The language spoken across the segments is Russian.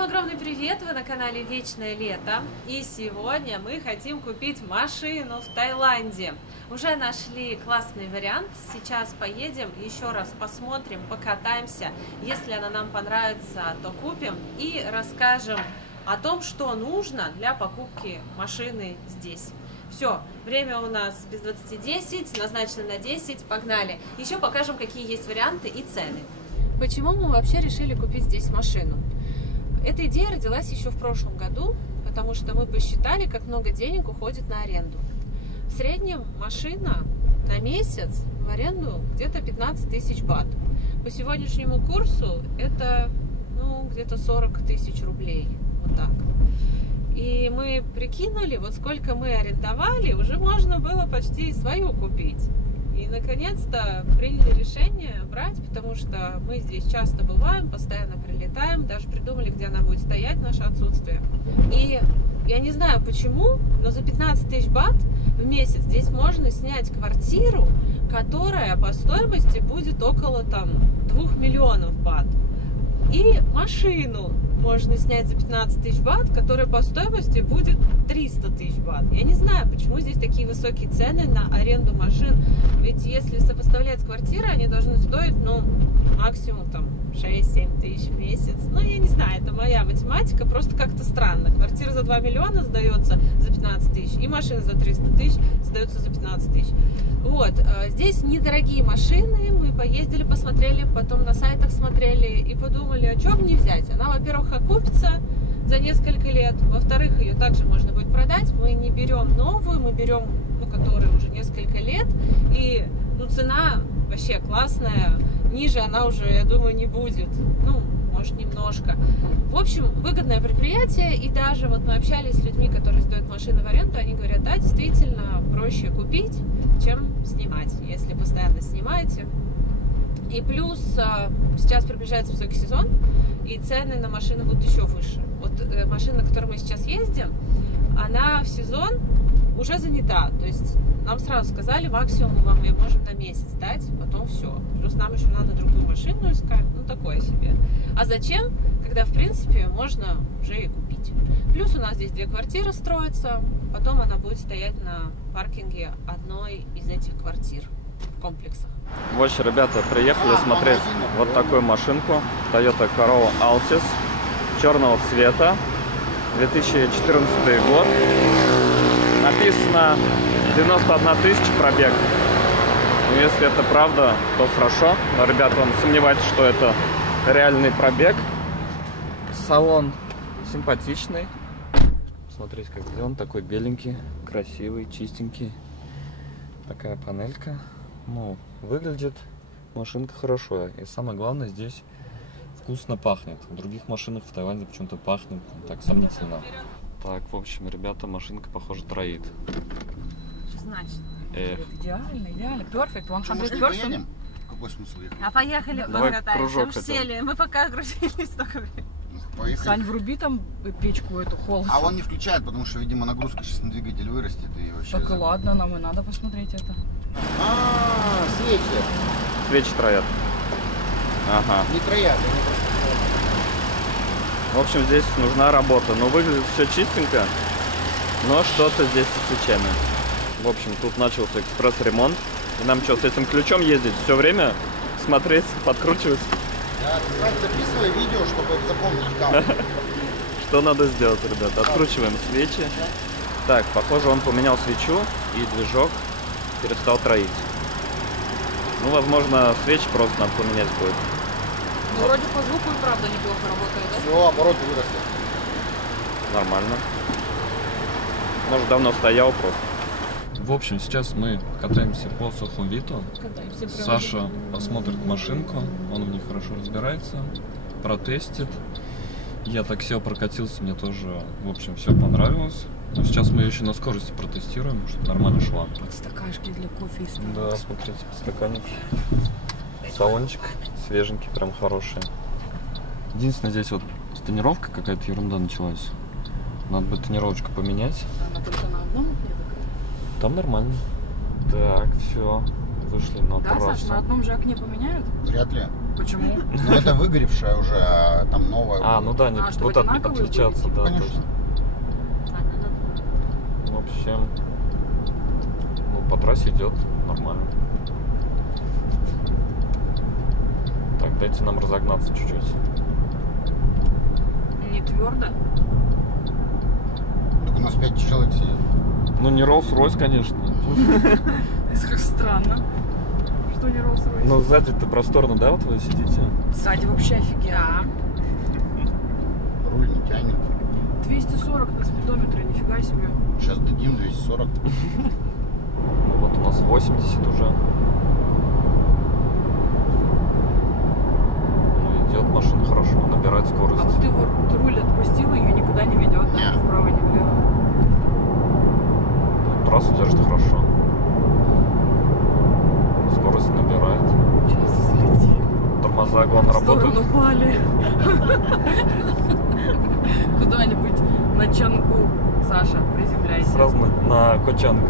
Всем огромный привет! Вы на канале Вечное Лето. И сегодня мы хотим купить машину в Таиланде. Уже нашли классный вариант. Сейчас поедем, еще раз посмотрим, покатаемся. Если она нам понравится, то купим и расскажем о том, что нужно для покупки машины здесь. Все, время у нас без 20:10, назначено на 10, погнали. Еще покажем, какие есть варианты и цены. Почему мы вообще решили купить здесь машину? Эта идея родилась еще в прошлом году, потому что мы посчитали, как много денег уходит на аренду. В среднем машина на месяц в аренду где-то 15 тысяч бат. По сегодняшнему курсу это где-то 40 тысяч рублей. Вот так. И мы прикинули, вот сколько мы арендовали, уже можно было почти свою купить. И наконец-то приняли решение брать, потому что мы здесь часто бываем, постоянно прилетаем, даже придумали, где она будет стоять, наше отсутствие. И я не знаю почему, но за 15 тысяч бат в месяц здесь можно снять квартиру, которая по стоимости будет около 2 миллионов бат. И машину можно снять за 15 тысяч бат, которая по стоимости будет 300 тысяч бат. Я не знаю, почему здесь такие высокие цены на аренду машин. Ведь если сопоставлять с квартирой, они должны стоить, максимум 6-7 тысяч в месяц. Я не знаю, это моя математика, просто как-то странно. Квартира за 2 миллиона сдается за 15 тысяч, и машина за 300 тысяч сдается за 15 тысяч. Вот, здесь недорогие машины, мы поездили, посмотрели, потом на сайтах смотрели и подумали, а что бы не взять. Она, во-первых, окупится за несколько лет, во-вторых, ее также можно будет продать. Мы не берем новую, мы берем, которая уже несколько лет, и цена вообще классная, ниже она уже, я думаю, не будет, может, немножко. В общем, выгодное предприятие, и даже вот мы общались с людьми, которые сдают машины в аренду, они говорят, да, действительно, проще купить, чем снимать, если постоянно снимаете. И плюс сейчас приближается высокий сезон, и цены на машины будут еще выше. Вот машина, на которой мы сейчас ездим, она в сезон уже занята, то есть нам сразу сказали, максимум мы вам ее можем на месяц дать, потом все. Плюс нам еще надо другую машину искать, такое себе. А зачем, когда в принципе можно уже и купить? Плюс у нас здесь 2 квартиры строятся, потом она будет стоять на паркинге одной из этих квартир в комплексах. В общем, ребята, приехали смотреть вот такую машинку Toyota Corolla Altis черного цвета, 2014 год. Написано 91 тысяча пробег. Если это правда, то хорошо. Но, ребята, сомневайтесь, что это реальный пробег. Салон симпатичный. Смотрите, как сделан. Такой беленький, красивый, чистенький. Такая панелька. Выглядит машинка хорошо. И самое главное, здесь вкусно пахнет. В других машинах в Таиланде почему-то пахнет так сомнительно. Так, в общем, ребята, машинка, похоже, троит. Что значит? Идеально, идеально. Perfect, 100%. Какой смысл ехать? А поехали покатаемся. Сели. Мы пока грузились только время. Поехали. Сань, вруби там печку эту холод. А он не включает, потому что, видимо, нагрузка сейчас на двигатель вырастет и вообще... Так и ладно, нам и надо посмотреть это. Свечи. Свечи троят. Ага. Не троят, они просто... В общем, здесь нужна работа. Выглядит все чистенько, но что-то здесь со свечами. В общем, тут начался экспресс-ремонт. И нам что, с этим ключом ездить все время, смотреть, подкручивать? Да, записывай видео, чтобы запомнить как. Что надо сделать, ребята? Откручиваем свечи. Так, похоже, он поменял свечу, и движок перестал троить. Возможно, свечи просто надо поменять будет. Вроде по звуку и правда неплохо работает, да? Все, обороты выросли. Нормально. Может, давно стоял просто. В общем, сейчас мы катаемся по Сухумвиту. Саша осмотрит машинку, он в ней хорошо разбирается, протестит. Я так сел, прокатился, мне тоже, в общем, все понравилось. Но сейчас мы ее еще на скорости протестируем, чтобы нормально шла. Подстакашки для кофе и снег. Да, смотрите, стаканчик. Салончик свеженький, прям хороший. Единственное, здесь вот с тонировкой какая-то ерунда началась. Надо бы тонировочку поменять. Она только на одном окне такая? Там нормально. Так, все. Вышли на да, трассу. Саш, на одном же окне поменяют? Вряд ли. Почему? Ну, это выгоревшая уже, а там новая. А, ну да, они А, чтобы будут одинаковые отличаться, были, да. Конечно. точно. Ладно, надо. В общем, ну, по трассе идет нормально. Так, дайте нам разогнаться чуть-чуть. Не твердо? Так у нас 5 человек сидит. Ну, не Rolls-Royce, конечно. Как странно. Что не Rolls-Royce? Но сзади-то просторно, да, вот вы сидите? Сзади вообще офигенно. Руль не тянет. 240 на спидометре, нифига себе. Сейчас дадим 240. Ну, вот у нас 80 уже. Ну, идет машина хорошо, набирает скорость. А вот ты вот руль отпустил, ее никуда не ведет, да? Нет. Ни вправо, ни влево. Трассу держит хорошо. Скорость набирает. Сейчас взлетим. Тормоза, главное, В сторону работают. Бали. Куда-нибудь на Чангу. Саша, приземляйся. Сразу на Кочанг.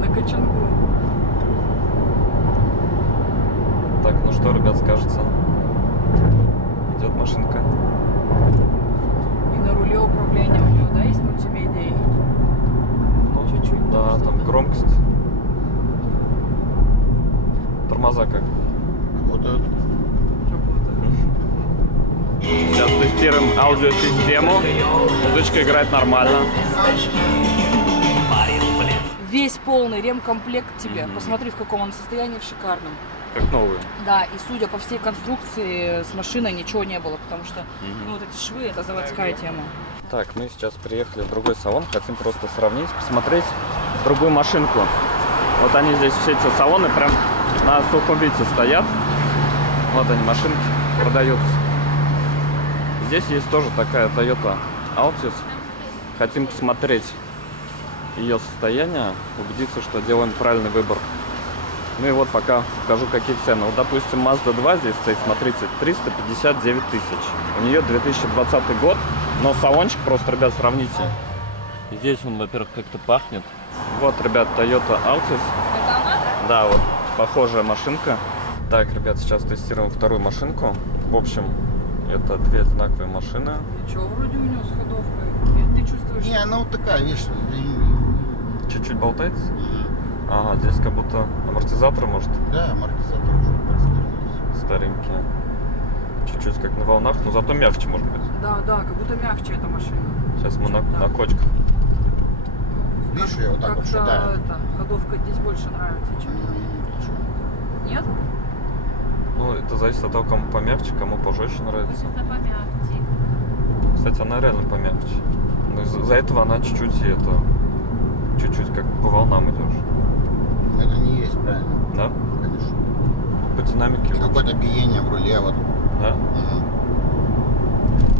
На Кочангу. Так, ну что, ребят, скажется? Идет машинка. И на руле управления у него, да, есть мультимедиа? Ну, Чуть-чуть, да, что-то. там громкость. Тормоза как? Работают. Работает. Сейчас тестируем аудиосистему. Музычка играет нормально. Весь полный ремкомплект тебе. Посмотри, в каком он состоянии, в шикарном. Как новые. Да, и судя по всей конструкции, с машиной ничего не было, потому что ну, вот эти швы — это заводская тема. Так, мы сейчас приехали в другой салон. Хотим просто сравнить, посмотреть другую машинку. Вот они здесь, все эти салоны прям на Сухумвите стоят. Вот они, машинки продаются. Здесь есть тоже такая Toyota Altis. Хотим посмотреть ее состояние, убедиться, что делаем правильный выбор. Ну и вот пока покажу, какие цены. Вот, допустим, Mazda 2 здесь стоит, смотрите, 359 тысяч. У нее 2020 год, но салончик просто, ребят, сравните. Здесь он, во-первых, как-то пахнет. Вот, ребят, Toyota Altis. Это она, да? Да, вот, похожая машинка. Так, ребят, сейчас тестируем вторую машинку. В общем, это две одинаковые машины. Ничего, вроде у него с ходовкой. Нет, ты чувствуешь? Не, она вот такая, видишь. Чуть-чуть болтается. Ага, здесь как будто амортизаторы, может, Да, амортизатор уже подстерились. старенькие. Чуть-чуть как на волнах, но зато мягче, может быть. Да, да, как будто мягче эта машина. Сейчас мы на Да. кочках. Видишь, я вот так вот Как-то шатаю. это, ходовка здесь больше нравится, чем... Нет? Ну, это зависит от того, кому помягче, кому пожестче нравится. Хочется помягче. Кстати, она реально помягче. Но из-за этого она чуть-чуть чуть-чуть как по волнам идешь. Это не есть правильно, Да? конечно. По динамике. Какое-то биение в руле вот. Да?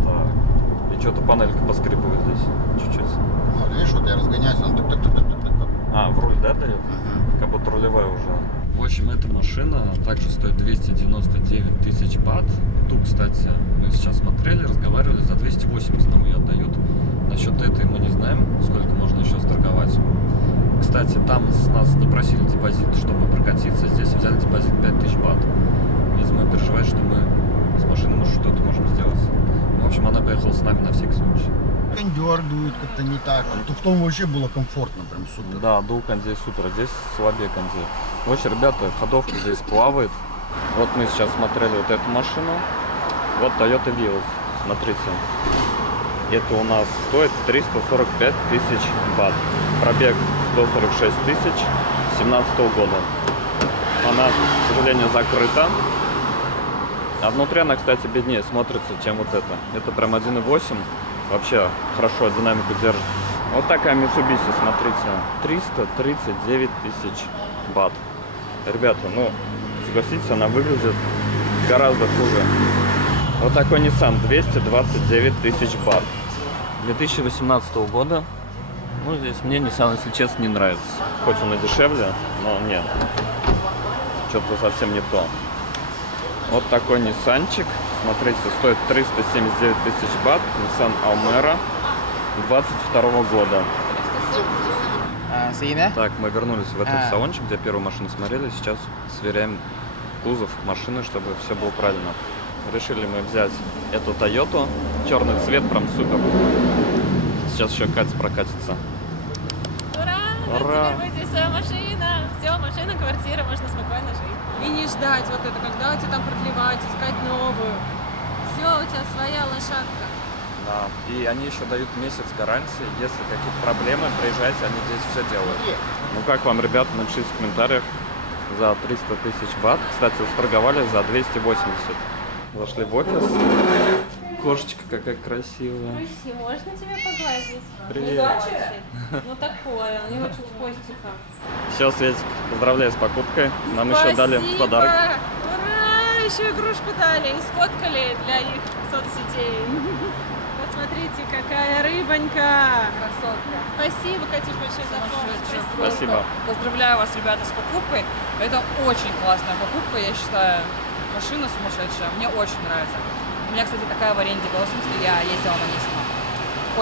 Так. И что-то панелька поскрипывает здесь. Чуть-чуть. Вот, видишь, вот я разгоняюсь, он так-так-так-так-так. А, в руль, да, дает? Как будто рулевая уже. В общем, эта машина также стоит 299 тысяч бат. Ту, кстати, мы сейчас смотрели, разговаривали, за 280 нам ее отдают. Насчет этой мы не знаем, сколько можно еще сторговать. Кстати, там с нас не просили депозит, чтобы прокатиться. Здесь взяли депозит 5000 бат. Видимо, переживает, что мы с машиной, может, что-то можем сделать. В общем, она поехала с нами на всякий случай. Кондер дует как-то не так. То в том вообще было комфортно, прям супер. Да, дул кондей супер, а здесь слабее кондей. В общем, ребята, ходовка здесь плавает. Вот мы сейчас смотрели вот эту машину. Вот Toyota Vios, смотрите. Это у нас стоит 345 тысяч бат. Пробег 146 тысяч 2017 года. Она, к сожалению, закрыта. А внутри она, кстати, беднее смотрится, чем вот это. Это прям 1.8. Вообще хорошо динамику держит. Вот такая Mitsubishi, смотрите. 339 тысяч бат. Ребята, ну, согласитесь, она выглядит гораздо хуже. Вот такой Nissan, 229 тысяч бат. 2018 года. Ну, здесь мне Nissan, если честно, не нравится. Хоть он и дешевле, но нет. Что-то совсем не то. Вот такой Ниссанчик. Смотрите, стоит 379 тысяч бат. Nissan Almera 22 года. Так, мы вернулись в этот салончик, где первую машину смотрели. Сейчас сверяем кузов машины, чтобы все было правильно. решили мы взять эту Тойоту. Черный цвет прям супер. Сейчас еще Катя прокатится. Ура! Ура! Теперь будет своя машина. Все, машина, квартира, можно спокойно жить. И не ждать вот это, когда у тебя там продлевать, искать новую. Все, у тебя своя лошадка. Да. И они еще дают месяц гарантии. Если какие-то проблемы, приезжайте, они здесь все делают. Ну как вам, ребята, напишите в комментариях. За 300 тысяч бат. Кстати, торговали за 280. Зашли в офис. Кошечка какая красивая. Руси, можно тебя погладить? Привет. Ну такое, у него чуть хвостика. Все, Светик, поздравляю с покупкой. Нам еще дали подарок. Ура! Еще игрушку дали и сфоткали для их соцсетей. Посмотрите, какая рыбонька. Красотка. Спасибо, Катюш, большое за помощь. Спасибо. Поздравляю вас, ребята, с покупкой. Это очень классная покупка, я считаю. Машина сумасшедшая, мне очень нравится. У меня, кстати, такая в аренде была, в смысле, я ездила на ней сама.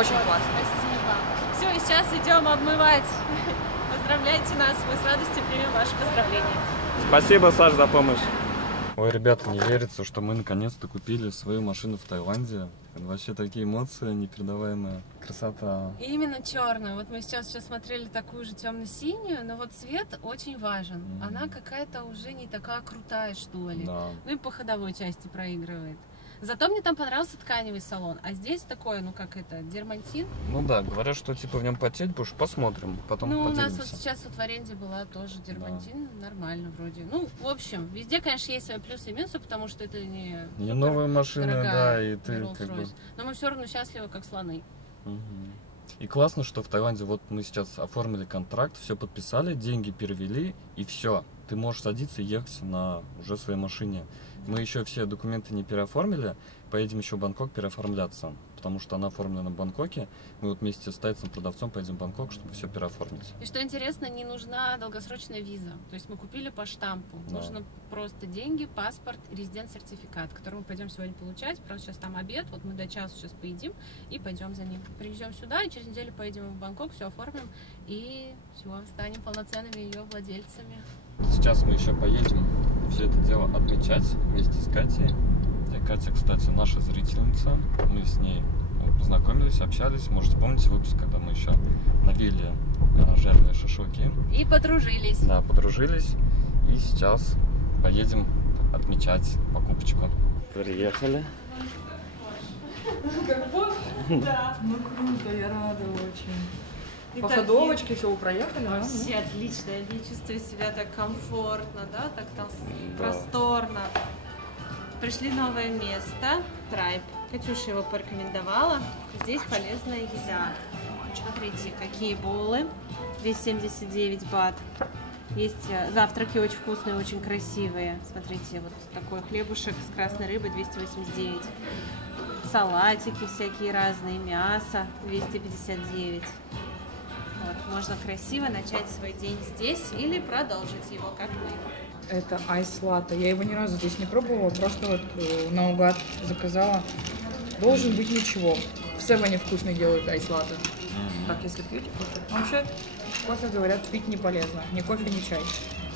Очень классно. Спасибо. Все, и сейчас идем обмывать. Поздравляйте нас, мы с радостью примем ваши поздравления. Спасибо, Саш, за помощь. Ой, ребята, не верится, что мы наконец-то купили свою машину в Таиланде. Вообще такие эмоции, непередаваемая красота. И именно черную. Вот мы сейчас смотрели такую же темно-синюю, но вот цвет очень важен. Она какая-то уже не такая крутая, что ли. Да. Ну и по ходовой части проигрывает. Зато мне там понравился тканевый салон, а здесь такой, ну как это, дермантин. Ну да, говорят, что типа в нем потеть будешь, посмотрим, потом Ну, у поделимся. нас вот сейчас вот в аренде была тоже дермантин, нормально вроде. Ну, в общем, везде, конечно, есть свои плюсы и минусы, потому что это не новая машина, дорогая да, и ты Rolls-Royce. как бы... Но мы все равно счастливы, как слоны. Мгм. И классно, что в Таиланде вот мы сейчас оформили контракт, все подписали, деньги перевели, и все. Ты можешь садиться и ехать на уже своей машине. Мы еще все документы не переоформили, поедем еще в Бангкок переоформляться, потому что она оформлена в Бангкоке. Мы вот вместе с тайцем продавцом поедем в Бангкок, чтобы все переоформить. И что интересно, не нужна долгосрочная виза. То есть мы купили по штампу. Да. Нужно просто деньги, паспорт и резидент-сертификат, который мы пойдем сегодня получать. Просто сейчас там обед, вот мы до часу сейчас поедим и пойдем за ним. Привезем сюда и через неделю поедем в Бангкок, все оформим и все, станем полноценными ее владельцами. Сейчас мы еще поедем все это дело отмечать вместе с Катей. И Катя, кстати, наша зрительница. Мы с ней познакомились, общались. Можете помнить выпуск, когда мы еще на вилле жарили шашлыки. И подружились. Да, подружились. И сейчас поедем отмечать покупочку. Приехали. Да. Ну круто, я рада очень. По Итак, ходовочке все вы проехали, да? Вообще отлично, я не чувствую себя так комфортно, да, так там Да. просторно. Пришли в новое место, Трайб. Катюша его порекомендовала. Здесь полезная еда. Смотрите, какие боулы. 279 бат. Есть завтраки очень вкусные, очень красивые. Смотрите, вот такой хлебушек с красной рыбой 289. Салатики всякие разные, мясо 259. Вот, можно красиво начать свой день здесь или продолжить его, как мы. Это айс-латте. Я его ни разу здесь не пробовала, просто вот наугад заказала. Должен быть ничего. В Севене вкусно делают айс-латте. Так, если пьете кофе. А вообще, кофе, говорят, пить не полезно. Ни кофе, ни чай.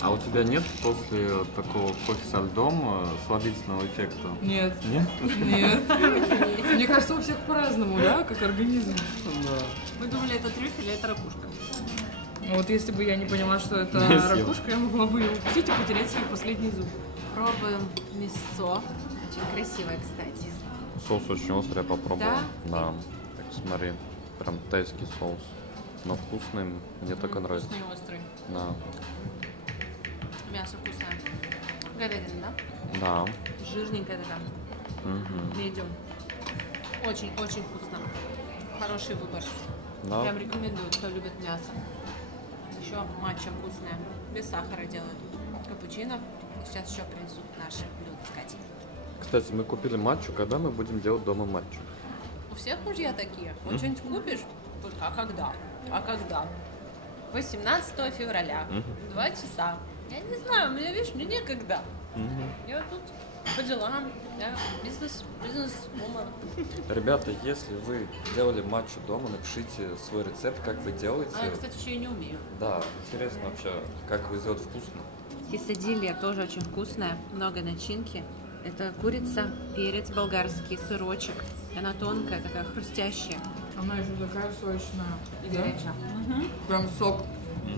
А у тебя нет после такого кофе со льдом слабительного эффекта? Нет. Нет? Нет. Мне кажется, у всех по-разному, да, как организм. Да. Мы думали, это трюфель, а это ракушка. Вот если бы я не поняла, что это Съела. ракушка, я могла бы ее укусить и потерять свой последний зуб. Пробуем мясо. Очень красивое, кстати. Соус очень острый, я попробовал. Да? Да. Так, смотри, прям тайский соус. Но вкусный, мне так и нравится. Вкусный, острый. Да. Мясо вкусное. Говядина, да? Да. Жирненькая такая. Мгм. Медиум. Очень-очень вкусно. Хороший выбор. Да. Прям рекомендую, кто любит мясо. Еще матча вкусная. Без сахара делают. Капучино. Сейчас еще принесут наши блюда с Катей. Кстати, мы купили матчу. Когда мы будем делать дома матчу? У всех мужья такие. Вот что-нибудь купишь, вот, а когда? А когда? 18 февраля. 2 часа. Я не знаю, мне, видишь, мне некогда. Я тут по делам. Я бизнес-вумен. Ребята, если вы делали матчу дома, напишите свой рецепт, как вы делаете. А я, кстати, еще и не умею. Да, интересно вообще, как вы сделать вкусно. Кесадилья тоже очень вкусная. Много начинки. Это курица, перец болгарский, сырочек. Она тонкая, такая хрустящая. Она еще такая сочная. И Да? горячая. Прям сок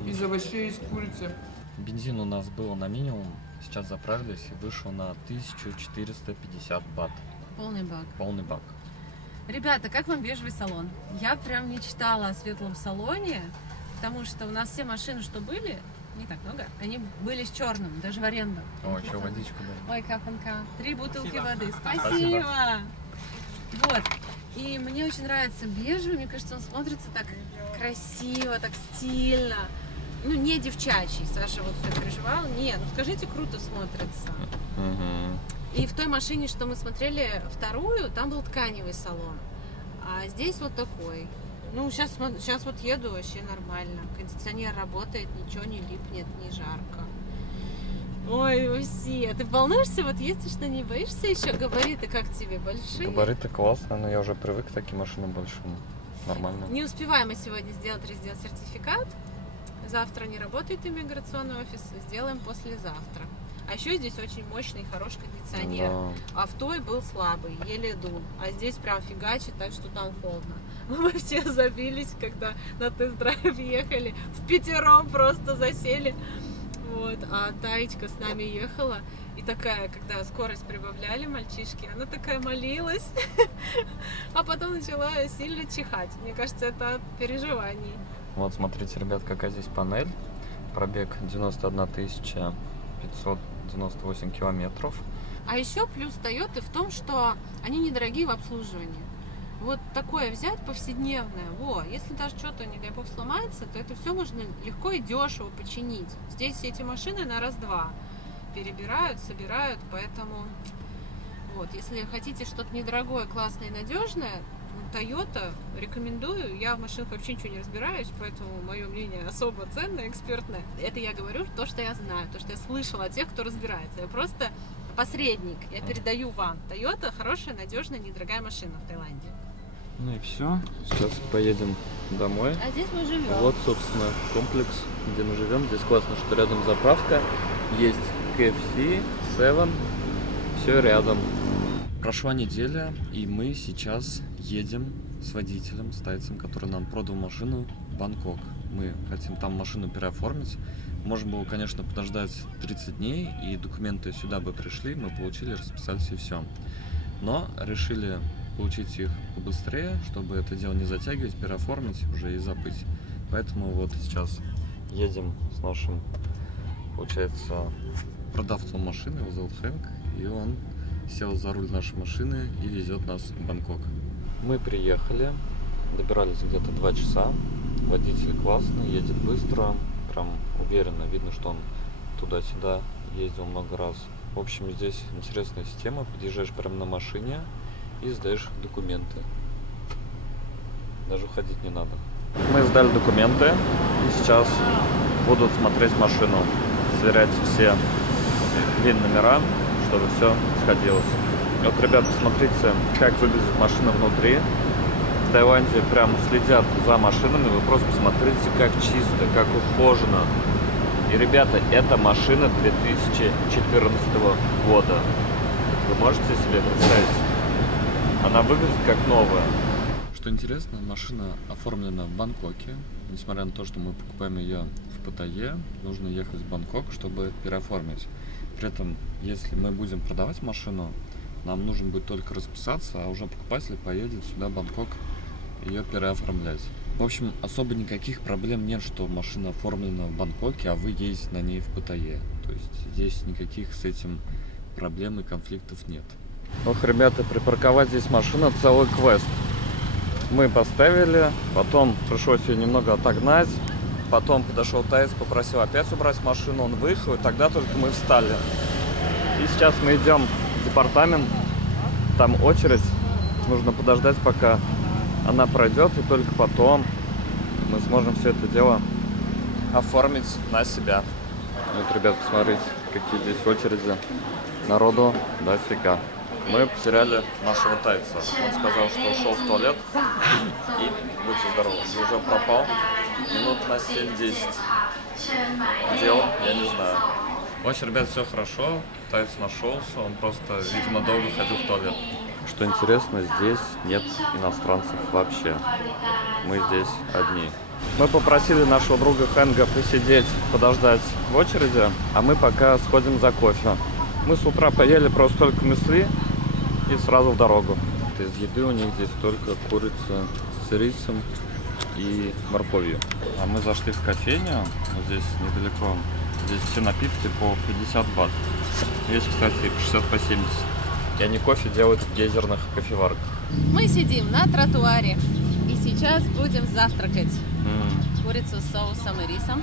из овощей, из курицы. Бензин у нас был на минимум, сейчас заправились и вышел на 1450 бат. Полный бак. Полный бак. Ребята, как вам бежевый салон? Я прям мечтала о светлом салоне, потому что у нас все машины, что были, не так много, они были с черным, даже в аренду. О, еще водичка была. Ой, капанка. 3 бутылки Спасибо. воды. Спасибо. Спасибо. Вот. И мне очень нравится бежевый. Мне кажется, он смотрится так красиво, так стильно. Ну, не девчачий. Саша вот все переживал. Не, ну скажите, круто смотрится. И в той машине, что мы смотрели вторую, там был тканевый салон. А здесь вот такой. Ну, сейчас вот еду вообще нормально. Кондиционер работает, ничего не липнет, не жарко. Ой, вообще. Ты волнуешься? Вот ездишь на ней, боишься еще? Габариты как тебе? Большие? Габариты классные, но я уже привык к таким машинам большим. Нормально. Не успеваем мы сегодня сделать резидент-сертификат. Завтра не работает иммиграционный офис. Сделаем послезавтра. А еще здесь очень мощный, хороший кондиционер. Да. А в той был слабый, еле дул. А здесь прям фигачит, так что там холодно. Мы все забились, когда на тест-драйв ехали. Впятером просто засели. Вот. А Таечка с нами ехала. И такая, когда скорость прибавляли мальчишки, она такая молилась. А потом начала сильно чихать. Мне кажется, это от переживаний. Вот, смотрите, ребят, какая здесь панель. Пробег 91 598 километров. А еще плюс Toyota в том, что они недорогие в обслуживании. Вот такое взять повседневное, если даже что-то, не дай бог, сломается, то это все можно легко и дешево починить. Здесь эти машины на раз-два перебирают, собирают, поэтому вот, если хотите что-то недорогое, классное и надежное, Toyota рекомендую. Я в машинах вообще ничего не разбираюсь, поэтому мое мнение особо ценное, экспертное. Это я говорю то, что я знаю, то, что я слышала от тех, кто разбирается. Я просто посредник. Я передаю вам. Toyota хорошая, надежная, недорогая машина в Таиланде. Ну и все. Сейчас поедем домой. А здесь мы живем. Вот, собственно, комплекс, где мы живем. Здесь классно, что рядом заправка. Есть KFC, Seven. Все рядом. Прошла неделя, и мы сейчас едем с водителем, с тайцем, который нам продал машину, в Бангкок. Мы хотим там машину переоформить. Можно было, конечно, подождать 30 дней, и документы сюда бы пришли, мы получили, расписались и все. Но решили получить их побыстрее, чтобы это дело не затягивать, переоформить уже и забыть. Поэтому вот сейчас едем с нашим, получается, продавцом машины, его зовут Хэнк, и он сел за руль нашей машины и везет нас в Бангкок. Мы приехали, добирались где-то 2 часа. Водитель классный, едет быстро, прям уверенно. Видно, что он туда-сюда ездил много раз. В общем, здесь интересная система. Подъезжаешь прямо на машине и сдаешь документы. Даже уходить не надо. Мы сдали документы и сейчас будут смотреть машину, сверять все VIN-номера, чтобы все сходилось. Вот, ребята, посмотрите, как выглядит машина внутри. В Таиланде прям следят за машинами. Вы просто посмотрите, как чисто, как ухожено. И, ребята, это машина 2014 года. Вы можете себе представить? Она выглядит как новая. Что интересно, машина оформлена в Бангкоке. Несмотря на то, что мы покупаем ее в Паттайе, нужно ехать в Бангкок, чтобы переоформить. При этом, если мы будем продавать машину, нам нужно будет только расписаться, а уже покупатель поедет сюда, в Бангкок, ее переоформлять. В общем, особо никаких проблем нет, что машина оформлена в Бангкоке, а вы ездите на ней в Паттайе. То есть здесь никаких с этим проблем и конфликтов нет. Ох, ребята, припарковать здесь машину целый квест. Мы поставили, потом пришлось ее немного отогнать, потом подошел таец, попросил опять убрать машину, он выехал, и тогда только мы встали. И сейчас мы идем в департамент, там очередь, нужно подождать, пока она пройдет, и только потом мы сможем все это дело оформить на себя. Вот, ребят, посмотрите, какие здесь очереди. Народу дофига. Мы потеряли нашего тайца. Он сказал, что ушел в туалет. И, будьте здоровы, уже пропал минут на 7-10. Где он, я не знаю. В общем, ребят, все хорошо. Таец нашелся, он просто, видимо, долго ходил в туалет. Что интересно, здесь нет иностранцев вообще. Мы здесь одни. Мы попросили нашего друга Хэнга посидеть, подождать в очереди, а мы пока сходим за кофе. Мы с утра поели просто только мюсли и сразу в дорогу. Из еды у них здесь только курица с рисом и морковью. А мы зашли в кофейню, вот здесь недалеко. Здесь все напитки по 50 бат. Есть, кстати, 60 по 70. И они кофе делают в гейзерных кофеварках. Мы сидим на тротуаре и сейчас будем завтракать. Курицу с соусом и рисом.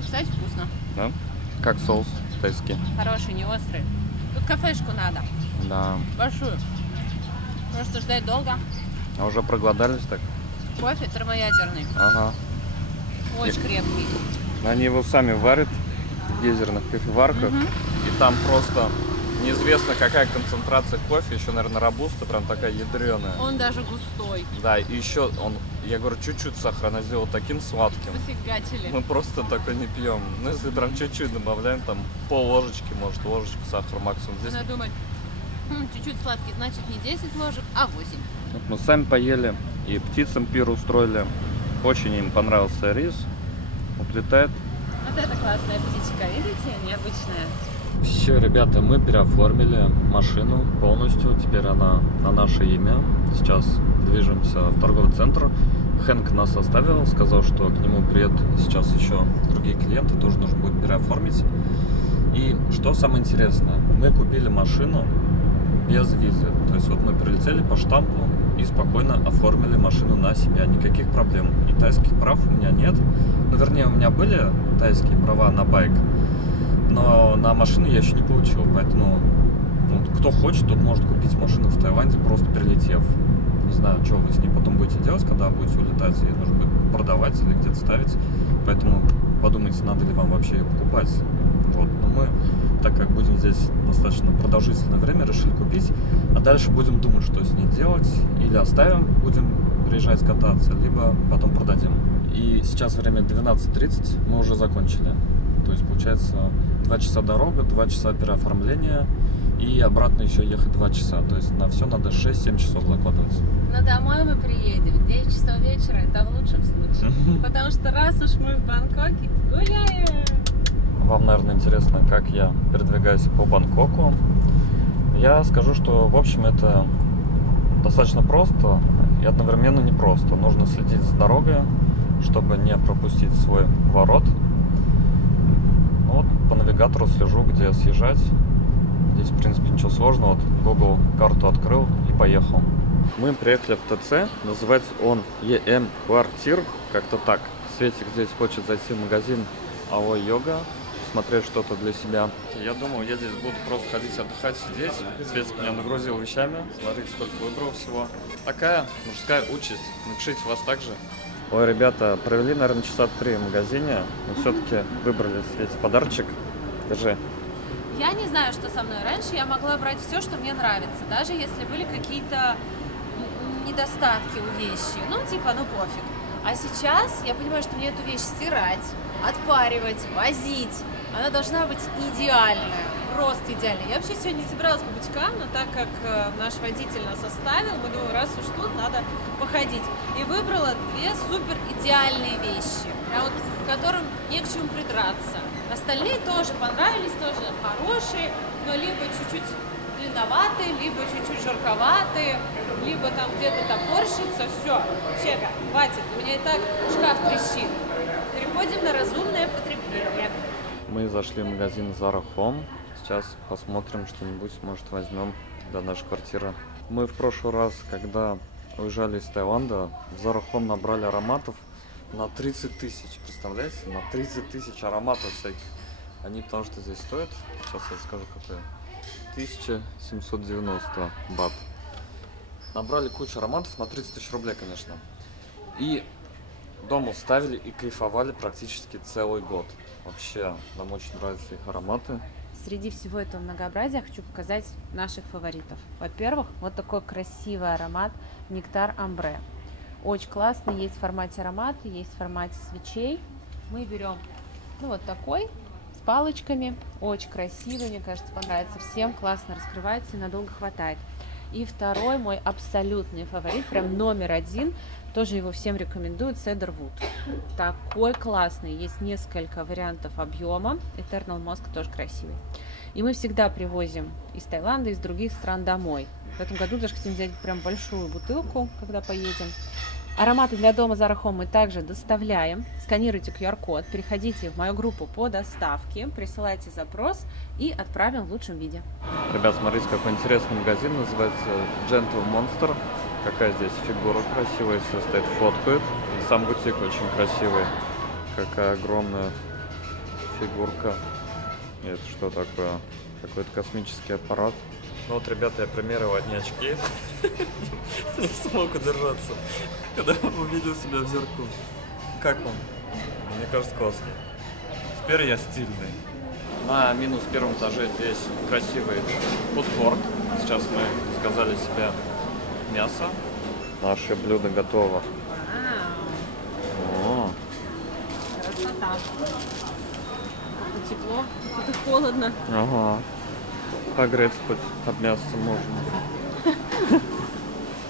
Кстати, вкусно. Да? Как соус тайский? Хороший, не острый. Тут кафешку надо. Да. Большую. Просто ждать долго. А уже проголодались так? Кофе термоядерный. Ага. Очень крепкий. Они его сами варят в гейзерных кофеварках. И там просто неизвестно какая концентрация кофе. Еще, наверное, робуста прям такая ядреная. Он даже густой. Да, и еще он, я говорю, чуть-чуть сахара она сделала таким сладким. Зафигачили. Мы просто такой не пьем. Ну, если прям чуть-чуть добавляем, там пол ложечки, может, ложечку сахара максимум. Здесь Надо думать, чуть-чуть сладкий, значит не 10 ложек, а 8. вот мы сами поели и птицам пир устроили. Очень им понравился рис. Уплетает. Вот это классная птичка, видите, необычная. Все, ребята, мы переоформили машину полностью. Теперь она на наше имя. Сейчас движемся в торговый центр. Хэнк нас оставил, сказал, что к нему приедут сейчас еще другие клиенты, тоже нужно будет переоформить. И что самое интересное, мы купили машину без визы. То есть вот мы прилетели по штампу и спокойно оформили машину на себя. Никаких проблем. И тайских прав у меня нет. Ну, вернее, у меня были тайские права на байк, но на машину я еще не получил. Поэтому кто хочет, тот может купить машину в Таиланде, просто прилетев. Не знаю, что вы с ней потом будете делать, когда будете улетать, и нужно будет продавать или где-то ставить. Поэтому подумайте, надо ли вам вообще ее покупать. Вот. Но мы, так как будем здесь достаточно продолжительное время, решили купить. А дальше будем думать, что с ней делать. Или оставим, будем приезжать кататься, либо потом продадим. И сейчас время 12:30, мы уже закончили. То есть получается 2 часа дорога, 2 часа переоформления. И обратно еще ехать 2 часа. То есть на все надо 6-7 часов закладывать. Но домой мы приедем в 9 часов вечера, это в лучшем случае. Потому что раз уж мы в Бангкоке, гуляем! Вам, наверное, интересно, как я передвигаюсь по Бангкоку. Я скажу, что, в общем, это достаточно просто и одновременно непросто. Нужно следить за дорогой, чтобы не пропустить свой ворот. Вот по навигатору слежу, где съезжать. Здесь, в принципе, ничего сложного. Вот Google карту открыл и поехал. Мы приехали в ТЦ. Называется он EM Квартир. Как-то так. Светик здесь хочет зайти в магазин Ао Йога, смотреть что-то для себя. Я думал, я здесь буду просто ходить, отдыхать, сидеть. Светик меня нагрузил вещами. Смотрите, сколько выбрал всего. Такая мужская участь. Напишите, у вас так же. Ой, ребята, провели, наверное, часа 3 в магазине. Но все-таки выбрали Свете подарочек. Держи. Я не знаю, что со мной. Раньше я могла брать все, что мне нравится, даже если были какие-то недостатки у вещи. Ну, типа, ну пофиг. А сейчас я понимаю, что мне эту вещь стирать, отпаривать, возить. Она должна быть идеальная, просто идеальная. Я вообще сегодня не собиралась по бутикам, но так как наш водитель нас оставил, мы думаем, раз уж тут, надо походить. И выбрала 2 супер идеальные вещи, прям вот, к которым не к чему придраться. Остальные тоже понравились, тоже хорошие, но либо чуть-чуть длинноватые, либо чуть-чуть жарковатые, либо там где-то топорщится. Все, чека, хватит, у меня и так шкаф трещит. Переходим на разумное потребление. Мы зашли в магазин Zara Home. Сейчас посмотрим что-нибудь, может, возьмем для нашей квартиры. Мы в прошлый раз, когда уезжали из Таиланда, в Zara Home набрали ароматов на 30 тысяч, представляете? На 30 тысяч ароматов всяких. Они потому что здесь стоят, сейчас я скажу какое, 1790 бат. Набрали кучу ароматов на 30 тысяч рублей, конечно. И дома ставили и кайфовали практически целый год. Вообще, нам очень нравятся их ароматы. Среди всего этого многообразия хочу показать наших фаворитов. Во-первых, вот такой красивый аромат Нектар Амбре. Очень классный, есть в формате аромата, есть в формате свечей. Мы берем, ну, вот такой, с палочками. Очень красивый, мне кажется, понравится всем. Классно раскрывается и надолго хватает. И второй мой абсолютный фаворит, прям номер один, тоже его всем рекомендую, Cedarwood. Такой классный, есть несколько вариантов объема. Eternal Musk тоже красивый. И мы всегда привозим из Таиланда, из других стран домой. В этом году даже хотим взять прям большую бутылку, когда поедем. Ароматы для дома Zara Home мы также доставляем. Сканируйте QR-код, переходите в мою группу по доставке, присылайте запрос и отправим в лучшем виде. Ребят, смотрите, какой интересный магазин, называется Gentle Monster. Какая здесь фигура красивая, все стоит, фоткают. И сам бутик очень красивый. Какая огромная фигурка. И это что такое? Какой-то космический аппарат. Ну вот, ребята, я примерил одни очки. Не смог удержаться, когда увидел себя в зеркале. Как вам? Мне кажется, классно. Теперь я стильный. На минус первом этаже здесь красивый фудкорт. Сейчас мы заказали себе мясо. Наше блюдо готово. О. Красота. Тут тепло, тут холодно. Ага. Погреться хоть от мяса можно.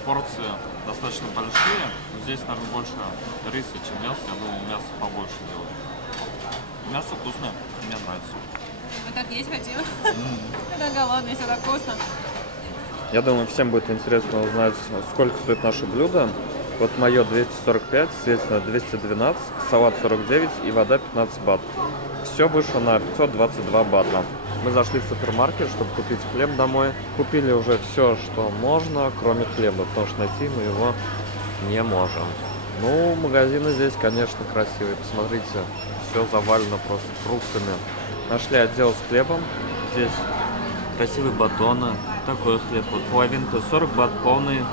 Порции достаточно большие. Но здесь, наверное, больше риса, чем мяса. Я думал, мясо побольше делать. Мясо вкусное, мне нравится. Вы так есть хотим? Когда голодный, всегда вкусно. Я думаю, всем будет интересно узнать, сколько стоит наше блюдо. Вот мое 245, соответственно 212, салат 49 и вода 15 бат. Все вышло на 522 бата. Мы зашли в супермаркет, чтобы купить хлеб домой. Купили уже все, что можно, кроме хлеба, потому что найти мы его не можем. Ну, магазины здесь, конечно, красивые. Посмотрите, все завалено просто фруктами. Нашли отдел с хлебом. Здесь красивые батоны. Такой хлеб. Вот половинка 40 бат, полный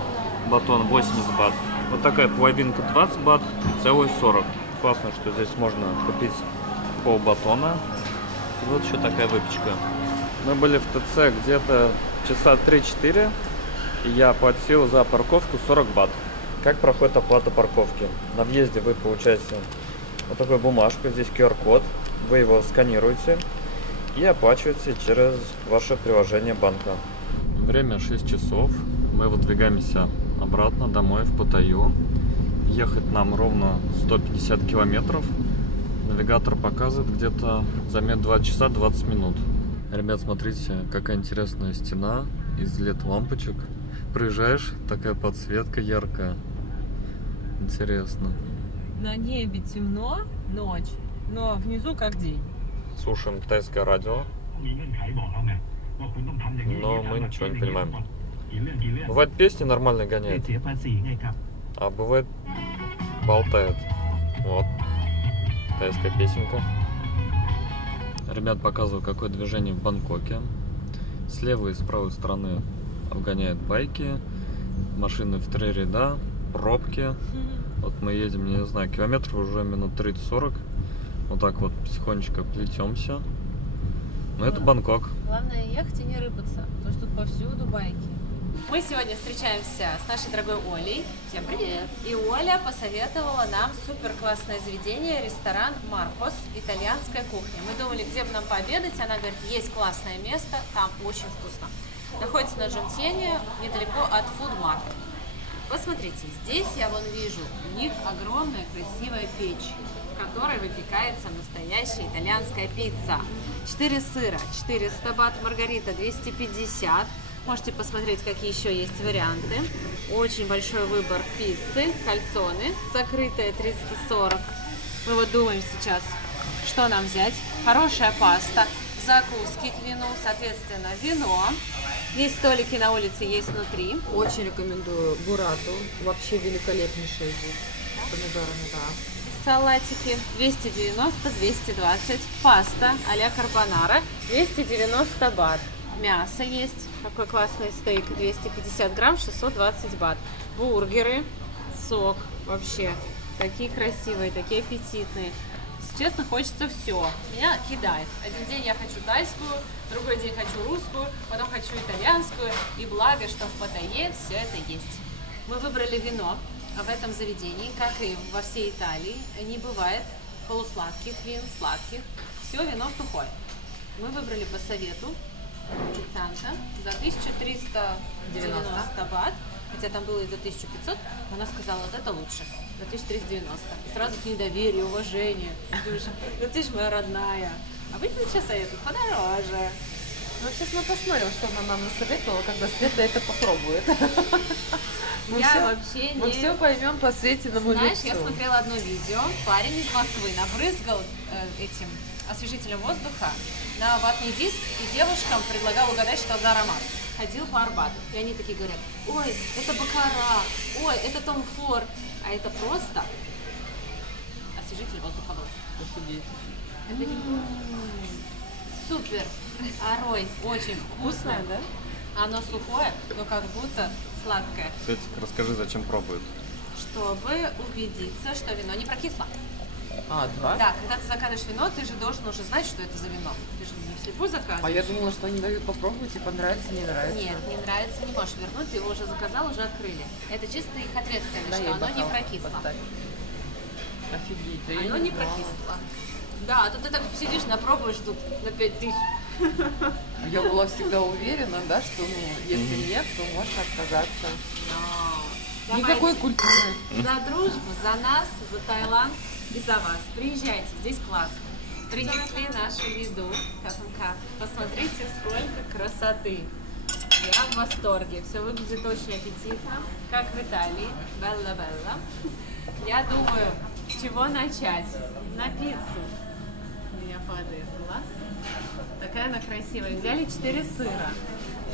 батон 80 бат. Вот такая половинка 20 бат и целый 40. Классно, что здесь можно купить пол батона. И вот еще такая выпечка. Мы были в ТЦ где-то часа 3-4. И я оплатил за парковку 40 бат. Как проходит оплата парковки? На въезде вы получаете вот такую бумажку. Здесь QR-код. Вы его сканируете и оплачиваете через ваше приложение банка. Время 6 часов. Мы выдвигаемся обратно домой в Паттайю. Ехать нам ровно 150 километров. Навигатор показывает где-то займет 2 часа 20 минут. Ребят, смотрите, какая интересная стена из LED-лампочек. Проезжаешь, такая подсветка яркая. Интересно. На небе темно, ночь, но внизу как день. Слушаем китайское радио, но мы ничего не понимаем. Бывает, песни нормально гоняет, а бывает болтает. Вот, китайская песенка. Ребят, показываю, какое движение в Бангкоке. С левой и с правой стороны обгоняют байки, машины в 3 ряда, пробки. Вот мы едем, не знаю, километров уже минут 30-40. Вот так вот потихонечку плетемся. Но это Бангкок. Главное ехать и не рыпаться, потому что тут повсюду байки. Мы сегодня встречаемся с нашей дорогой Олей. Всем привет! И Оля посоветовала нам супер классное заведение, ресторан Маркос, итальянская кухня. Мы думали, где бы нам пообедать. Она говорит, есть классное место, там очень вкусно. Находится на Джунтене, недалеко от Food Market. Посмотрите, здесь я вон вижу, у них огромная красивая печь, в которой выпекается настоящая итальянская пицца. 4 сыра, 400 бат, маргарита 250. Можете посмотреть, какие еще есть варианты. Очень большой выбор пиццы, кальцоны, закрытая 340. Мы вот думаем сейчас, что нам взять. Хорошая паста, закуски к вину, соответственно, вино. Есть столики на улице, есть внутри. Очень рекомендую бурату. Вообще великолепнейшая здесь. С помидорами, да. Салатики 290-220. Паста а-ля карбонара 290 бат. Мясо есть. Какой классный стейк. 250 грамм, 620 бат. Бургеры. Сок. Вообще. Такие красивые, такие аппетитные. Честно, хочется все. Меня кидает. Один день я хочу тайскую, другой день хочу русскую, потом хочу итальянскую. И благо, что в Паттайе все это есть. Мы выбрали вино. В этом заведении, как и во всей Италии, не бывает полусладких вин, сладких. все вино сухое. Мы выбрали по совету официанта за 1390 бат, хотя там было и за 1500, она сказала, вот это лучше, за 1390. И сразу к недоверию, уважению. Думаешь, ну ты ж моя родная. А вы сейчас советуют подороже. Ну, сейчас мы посмотрим, что она нам насоветовала, когда Света это попробует. Мы все поймем по Светиному лицу. Знаешь, я смотрела одно видео, парень из Москвы набрызгал этим освежителем воздуха на ватный диск и девушкам предлагал угадать, что за аромат. Ходил по Арбату, и они такие говорят, ой, это Бакара, ой, это Том Форд, а это просто освежитель воздуха был. Офигеть. Это супер, арой, очень вкусное, Да? оно сухое, но как будто сладкое, Светик, расскажи, зачем пробуют. чтобы убедиться, что вино не прокисло. А, да? Да, когда ты заказываешь вино, ты же должен уже знать, что это за вино. Ты же не вслепую А заказываешь. я думала, что они дают попробовать, типа нравится, не нравится. Нет, не нравится, не можешь вернуть, ты его уже заказал, уже открыли. Это чисто их ответственность, Да, что ей оно не бокал прокисло. поставь. Офигеть. а я Оно не знала. прокисло. Да, а то ты так сидишь, напробуешь тут на 5000. Я была всегда уверена, да, что если нет, то можно отказаться. Никакой культуры. За дружбу, за нас, за Таиланд и за вас. Приезжайте, здесь классно. Принесли нашу еду, КФМК. Посмотрите, сколько красоты. Я в восторге. Все выглядит очень аппетитно, как в Италии. Белла-белла. Я думаю, с чего начать? На пиццу. У меня падает глаз. Такая она красивая. Взяли 4 сыра.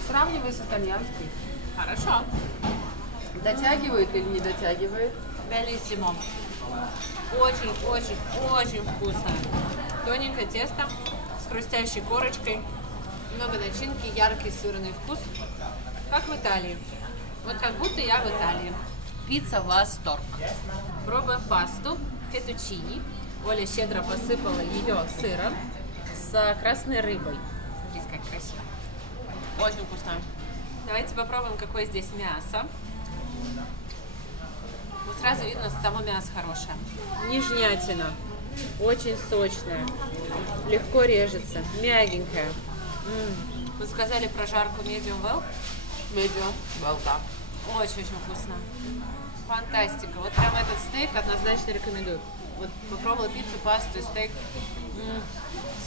Сравнивай с итальянской. Хорошо. Дотягивает или не дотягивает? Белиссимо. Очень, очень, очень вкусное. Тоненькое тесто с хрустящей корочкой. Много начинки, яркий сырный вкус. Как в Италии. Вот как будто я в Италии. Пицца восторг. Пробуем пасту феттучини. Оля щедро посыпала ее сыром с красной рыбой. Смотрите, как красиво. Очень вкусно. Давайте попробуем, какое здесь мясо. Вот сразу видно, что само мясо хорошее. Нежнятина. Очень сочная. Легко режется. Мягенькая. Вы сказали про жарку medium well? Medium well, да. Очень-очень вкусно. Фантастика. Вот прям этот стейк однозначно рекомендую. Вот попробовала пиццу, пасту и стейк.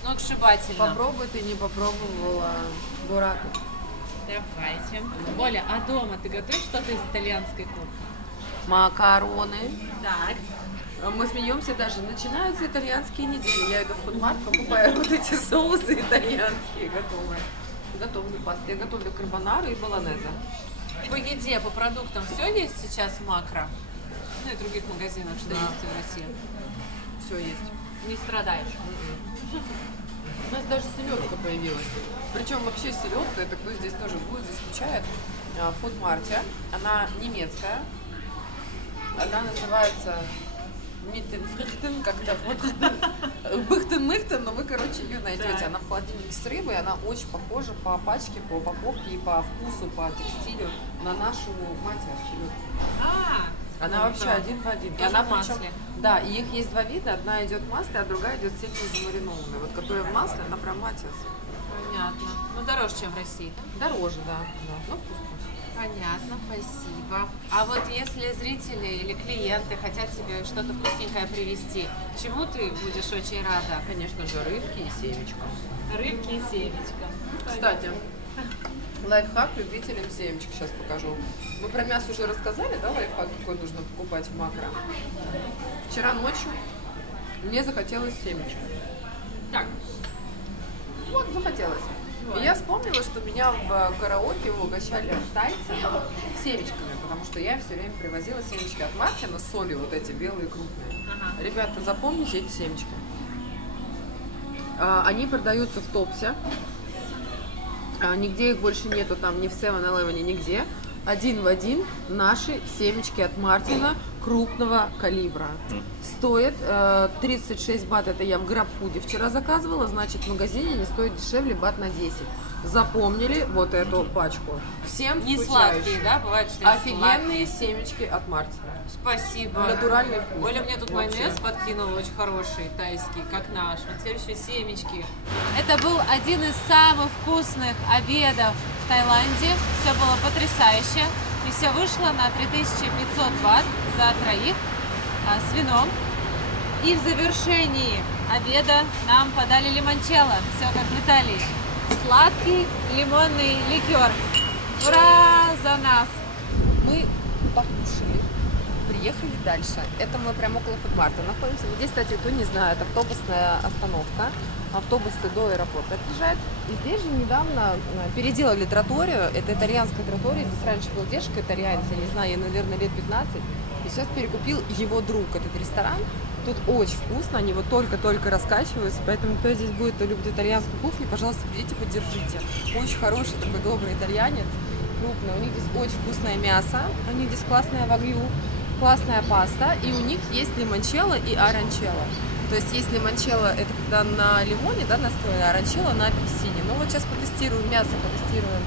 Сногсшибательно. Попробуй, ты не попробовала бурако. Давайте. Оля, а дома ты готовишь что-то из итальянской кухни? Макароны. Так. Мы смеемся даже. Начинаются итальянские недели. Я иду в фудмарт, покупаю вот эти соусы итальянские готовые. Готовлю пасту. Я готовлю карбонару и болонеза. По еде, по продуктам все есть сейчас в Макро? Ну и других магазинах, что Да. есть в России. Все есть. Не страдаешь. У нас даже селедка появилась. Причем вообще селедка, это кто здесь тоже будет, заскучает, в фудмарте. Она немецкая. Она называется Миттенфрихтен, как-то вот Быхтен-Мыхтен, но вы, короче, ее найдете. Так. Она в холодильнике с рыбой, она очень похожа по пачке, по упаковке и по вкусу, по текстилю на нашу матиас селедку. Она Ну, вообще да. один в один. И Тоже она в масле. Да, и их есть два вида. Одна идет в масле, а другая идет сильно замаринованная. Вот которая в масле, она прям матиас. Понятно. Ну, дороже, чем в России. Дороже, да. Но вкусно. Понятно, спасибо. А вот если зрители или клиенты хотят себе что-то вкусненькое привезти, чему ты будешь очень рада? Конечно же, рыбки и семечка. Рыбки и семечка. Кстати, лайфхак любителям семечек сейчас покажу. Мы про мясо уже рассказали, да, лайфхак, какой нужно покупать в Макро? Вчера ночью мне захотелось семечек. Так, Вот, захотелось. И я вспомнила, что меня в караоке угощали тайцы семечками, потому что я все время привозила семечки от Мартина с солью, вот эти белые крупные. ага. Ребята, запомните эти семечки. Они продаются в Топсе. Нигде их больше нету, там ни в 7-Eleven, нигде. Один в один наши семечки от Мартина, крупного калибра. Стоит 36 бат, это я в Грабфуде вчера заказывала, значит в магазине не стоит дешевле бат на 10. Запомнили вот эту пачку. Всем Не скучающим. сладкие, да? Бывает, что Офигенные семечки от Мартина. Спасибо. Натуральный вкус. Оля мне тут Вообще. майонез подкинула очень хороший, тайский, как наш. Вот теперь еще семечки. Это был один из самых вкусных обедов в Таиланде. Все было потрясающе. И все вышло на 3500 бат за троих с вином. И в завершении обеда нам подали лимончелло. Все как в Италии. Сладкий лимонный ликер. Ура за нас! Мы покушали, приехали дальше. Это мы прямо около Фудмарта находимся. Здесь, кстати, кто не знает, автобусная остановка. Автобусы до аэропорта отъезжают. И здесь же недавно переделали троторию. Это итальянская тротория. Здесь раньше был дедушка итальянец, я не знаю, ей, наверное, лет 15. И сейчас перекупил его друг этот ресторан. Тут очень вкусно, они вот только-только раскачиваются, поэтому кто здесь будет, кто любит итальянскую кухню, пожалуйста, придите, поддержите. Очень хороший такой добрый итальянец, крупный. У них здесь очень вкусное мясо, у них здесь классная вагю, классная паста, и у них есть лимончелло и оранчелло. То есть есть лимончелло, это когда на лимоне, да, настроено, оранчелло на апельсине. Ну вот сейчас потестируем мясо, потестируем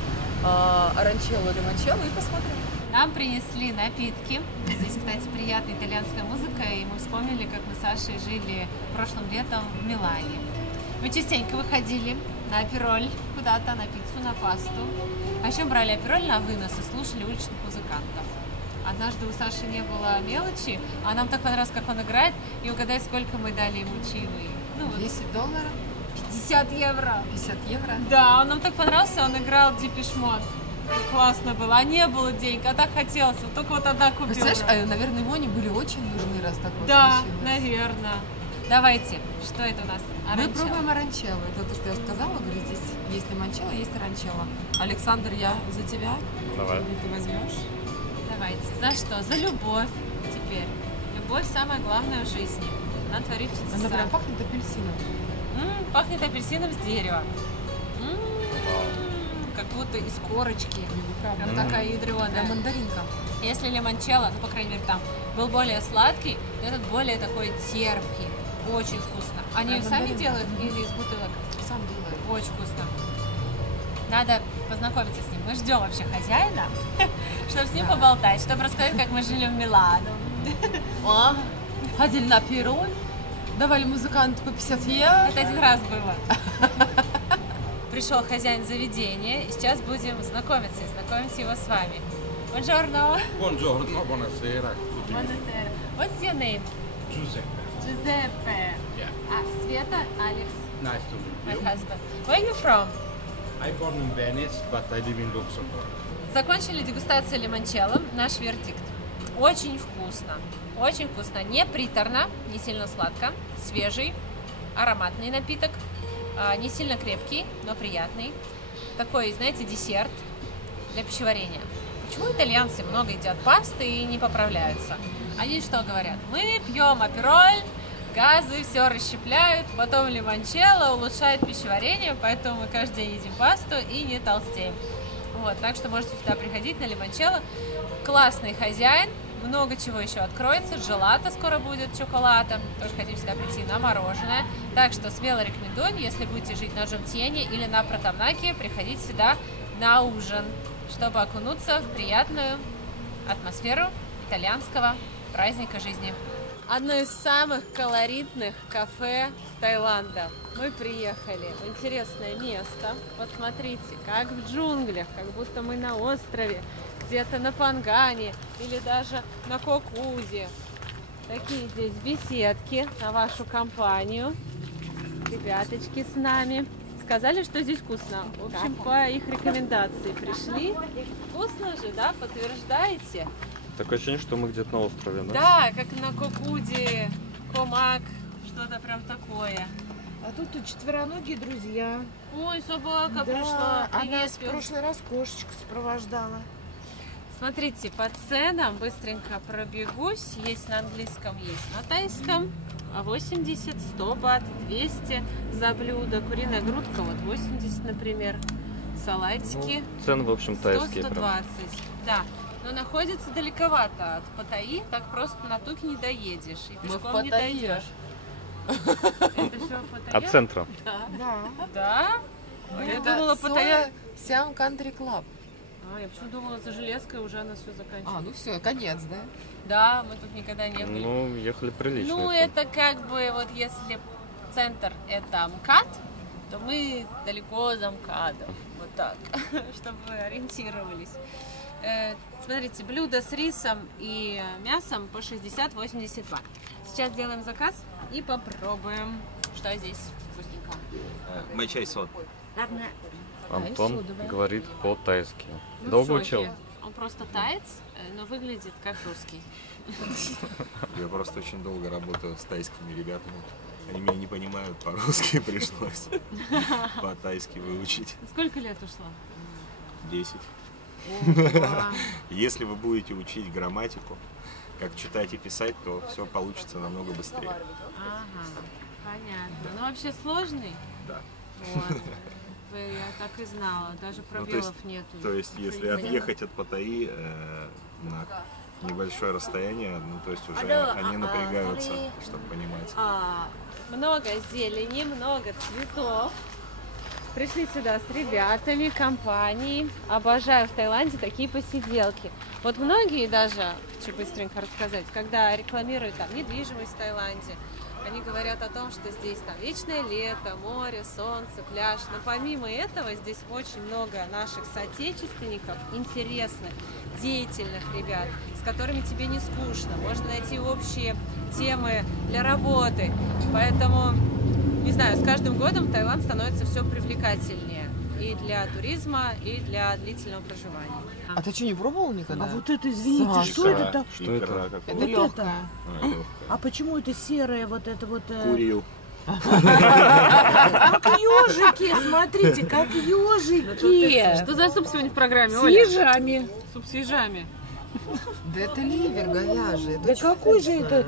оранчелло, лимончелло и посмотрим. Нам принесли напитки. Здесь, кстати, приятная итальянская музыка, и мы вспомнили, как мы с Сашей жили прошлым летом в Милане. Мы частенько выходили на апероль куда-то, на пиццу, на пасту. А еще брали апероль на вынос и слушали уличных музыкантов. Однажды у Саши не было мелочи, а нам так понравилось, как он играет, и угадай, сколько мы дали ему чаевые. Ну, вот $10, 50 евро. 50 евро. Да, он нам так понравился, он играл Depeche Mode. Классно было, а не было денег, а так хотелось, вот только вот одна купила. Представляешь, наверное, ему они были очень нужны, раз так вот Да, случилось. наверное. Давайте, что это у нас? Мы Оранчелло. пробуем оранчелло. Это то, что я сказала, говорю, здесь есть лимончелло, есть оранчелло. Александр, я за тебя. Давай. Или ты возьмешь? Давайте. За что? За любовь теперь. Любовь самое главное в жизни. Она творит чудеса. Она прям пахнет апельсином. Пахнет апельсином с дерева. Как будто из корочки. Прям такая ядреная. Прям мандаринка. Если лимончелло, ну, по крайней мере, там был более сладкий, этот более такой терпкий. Очень вкусно. Они Прям сами мандаринка. делают или из бутылок? Сам делает. Очень вкусно. Надо познакомиться с ним. Мы ждем вообще хозяина, чтобы с ним поболтать, чтобы рассказать, как мы жили в Милано. Ходили на пироль, давали музыканту по 50 евро. Это один раз было. Пришел хозяин заведения, и сейчас будем знакомиться, и знакомить его с вами. Buongiorno. Buongiorno, buonasera. Buonasera. What's your name? Giuseppe. Giuseppe. Yeah. Света, Alex, Nice to meet my you. husband. Where are you from? I'm born in Venice, but I live in Luxembourg. Закончили дегустацию лимончелло. Наш вердикт. Очень вкусно. Очень вкусно. Не приторно, не сильно сладко. Свежий, ароматный напиток. Не сильно крепкий, но приятный. Такой, знаете, десерт для пищеварения. Почему итальянцы много едят пасты и не поправляются? Они что говорят? Мы пьем апероль, газы все расщепляют, потом лимончелло улучшает пищеварение, поэтому мы каждый день едим пасту и не толстеем. Вот, так что можете сюда приходить на лимончелло. Классный хозяин, много чего еще откроется. Джелато скоро будет, шоколада. Тоже хотим сюда прийти на мороженое. Так что смело рекомендуем, если будете жить на Джомтьене или на Протамнаке, приходить сюда на ужин, чтобы окунуться в приятную атмосферу итальянского праздника жизни. Одно из самых колоритных кафе Таиланда. Мы приехали в интересное место. Вот смотрите, как в джунглях, как будто мы на острове, где-то на Пангане или даже на Кокуде. Такие здесь беседки на вашу компанию. Ребяточки с нами. Сказали, что здесь вкусно. В общем, по их рекомендации пришли. Вкусно же, да? Подтверждаете? Такое ощущение, что мы где-то на острове, да? Да, как на Кокуде, Комак, что-то прям такое. А тут четвероногие друзья. Ой, собака Да, пришла. она Привет, в прошлый раз кошечку сопровождала. Смотрите, по ценам быстренько пробегусь. Есть на английском, есть на тайском. 80, 100 бат, 200 за блюдо. Куриная грудка, вот 80, например. Салатики. Цены, в общем, 100, тайские. 120. Прям. Да. Но находится далековато от Паттайи, так просто на тук не доедешь. И Мы в пешком не Паттайи. дойдешь. Это все в Паттайе? От центра. Да. Да? Я думала, Паттайя... Сиам Кантри Клаб. Я почему думала, за железкой уже она все заканчивается. Ну все, конец, да? Да, мы тут никогда не были. Ну, ехали прилично. Ну, это как бы, вот если центр это МКАД, то мы далеко за МКАДом. Вот так, чтобы вы ориентировались. Смотрите, блюдо с рисом и мясом по 60-80 бат. Сейчас делаем заказ и попробуем, что здесь вкусненького. Мэй чай сон. Антон говорит по-тайски. Мы в Долго шоке. учил? Он просто таец, но выглядит как русский. Я просто очень долго работаю с тайскими ребятами. Они меня не понимают, по-русски пришлось по-тайски выучить. Сколько лет ушло? 10. Ого. Если вы будете учить грамматику, как читать и писать, то все получится намного быстрее. Ага, понятно. Ну вообще сложный? Да. Вот. Я так и знала, даже пробелов нету. То есть, если отъехать от Паттайи на небольшое расстояние, ну то есть уже они напрягаются, чтобы понимать. Много зелени, много цветов. Пришли сюда с ребятами, компанией. Обожаю в Таиланде такие посиделки. Вот многие даже, что быстренько рассказать, когда рекламируют там недвижимость в Таиланде, они говорят о том, что здесь там вечное лето, море, солнце, пляж. Но помимо этого здесь очень много наших соотечественников, интересных, деятельных ребят, с которыми тебе не скучно. Можно найти общие темы для работы. Поэтому, не знаю, с каждым годом Таиланд становится все привлекательнее. И для туризма, и для длительного проживания. А ты что, не пробовал никогда? А вот это, извините, Саша. что это так? Что это? Это Вот легкое. А почему это серое, вот это вот... Курил. Как ежики, смотрите, как ежики. Что за суп сегодня в программе, С Оля? ежами. Суп с ежами. Да это ливер говяжий. Да какой же это?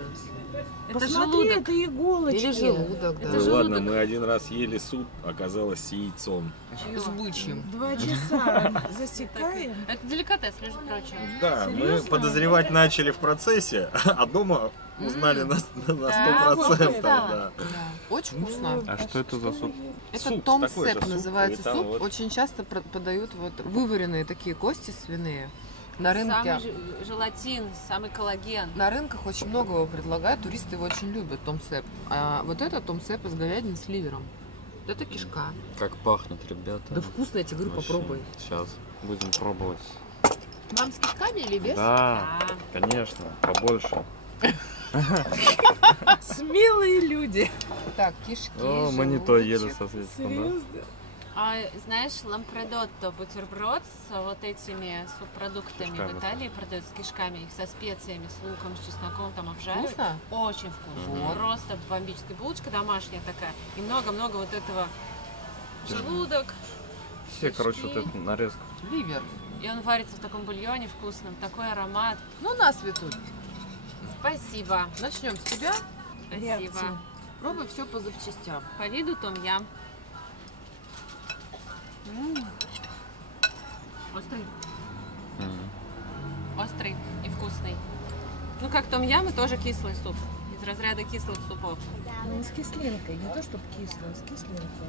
Это Посмотри, желудок. это иголочки. Или желудок, да. Это Ну желудок. ладно, мы один раз ели суп, оказалось с яйцом. С бычьим. 2 часа засекаем. Это деликатес, между прочим. Да, мы Серьезно? подозревать начали в процессе, а дома узнали на 100%. Да. Очень вкусно. А что это за суп? Это Суп, том такой же сэп суп, называется и там суп. вот- Очень часто подают вот вываренные такие кости свиные. На рынке. Самый желатин, самый коллаген. На рынках очень много его предлагают, туристы его очень любят, том сэп. А вот это том сэп из говядины с ливером. Вот это кишка. Как пахнет, ребята. Да вкусно, я тебе говорю, Вообще. попробуй. Сейчас будем пробовать. Вам с кишками или без? Да, конечно, побольше. Смелые люди. Так, кишки, О, мы не то ели желудочек. со светом, да? А знаешь, лампредотто бутерброд с вот этими субпродуктами Кишками. в Италии продают с кишками, их со специями, с луком, с чесноком там обжаривают. Вкусно? Очень вкусно. Вот. Просто бомбическая булочка домашняя такая. И много-много вот этого желудок. Все, короче, вот эту нарезку. Ливер. И он варится в таком бульоне вкусном, такой аромат. Ну, на свету. Спасибо. Начнем с тебя. Спасибо. Реакция. Пробуй все по запчастям. По виду том-ям. Острый. Острый и вкусный. Ну, как том-ям, и тоже кислый суп. Из разряда кислых супов. Ну, с кислинкой, не то чтобы кисло, с кислинкой.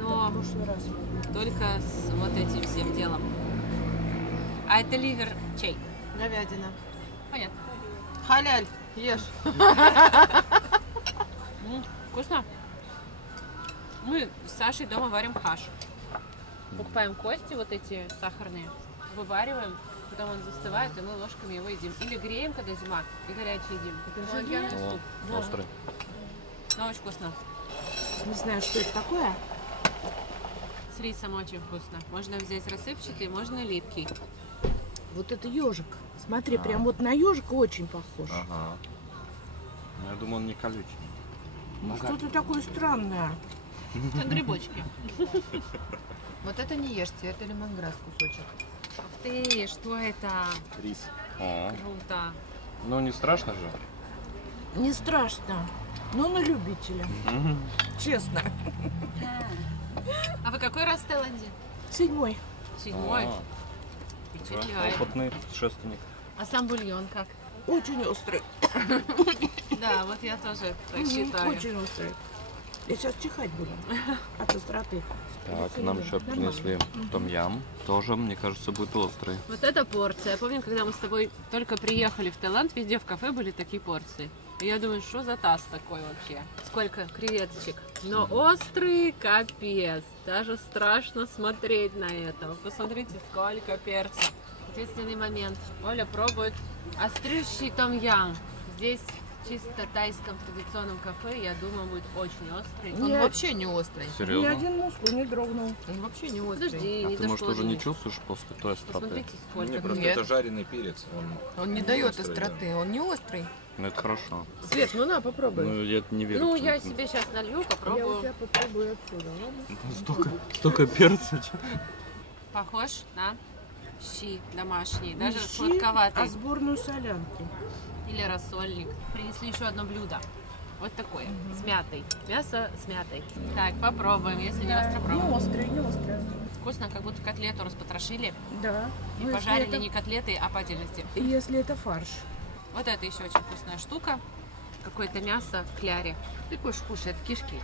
Но В прошлый раз. только с вот этим всем делом. А это ливер чей? Говядина. Понятно. Халяль, ешь. Вкусно? Мы с Сашей дома варим хаш. Покупаем кости вот эти сахарные, вывариваем, потом он застывает, и мы ложками его едим. Или греем, когда зима, и горячий едим. Это коллагенный суп. Да. Острый. Но очень вкусно. Не знаю, что это такое. С рисом очень вкусно. Можно взять рассыпчатый, можно липкий. Вот это ежик. Смотри, прям вот на ежика очень похож. Ага. Ну, я думаю, он не колючий. Ну, что-то такое странное. Это грибочки. Вот это не ешьте, это лемонграсс кусочек. Ух ты, что это? Рис. Круто. Ну, не страшно же. Не страшно, но на любителя. Честно. А вы какой раз в Таиланде? 7-й. 7-й. Впечатляет. Опытный путешественник. А сам бульон как? Очень острый. Да, вот я тоже так считаю. Очень острый. Я сейчас чихать буду от остроты. Так, нам еще принесли том-ям. Тоже, мне кажется, будет острый. Вот эта порция. Я помню, когда мы с тобой только приехали в Таиланд, везде в кафе были такие порции. И я думаю, что за таз такой вообще? Сколько креветочек. Но острый капец. Даже страшно смотреть на это. Посмотрите, сколько перца. Ответственный момент. Оля пробует острющий том-ям. Здесь в чисто тайском традиционном кафе, я думаю, будет очень острый. Он вообще не острый. Ни Серьезно? один мускул не дрогнул. Он вообще не острый. Подожди, А не ты, может, дошло уже до не них. чувствуешь после той остроты? Посмотрите, Не, сколько. просто Нет. это жареный перец. Он не не дает острый, остроты, он не острый. Ну, это хорошо. Свет, ну на, попробуй. Ну, я не верю. Ну, почему-то. я себе сейчас налью, Я у попробую. тебя попробую отсюда, ладно? Столько перца. Похож на щи домашние, даже Не щи, сладковатый. а сборную солянку. Или рассольник. Принесли еще одно блюдо. Вот такое, с мятой. Мясо с мятой. Так, попробуем, если не остро Не пробуем. острый, не острый. Вкусно, как будто котлету распотрошили Да. и Ну, если пожарили это- не котлеты, а пательности. Если это фарш. Вот это еще очень вкусная штука. Какое-то мясо в кляре. Ты будешь кушать кишки.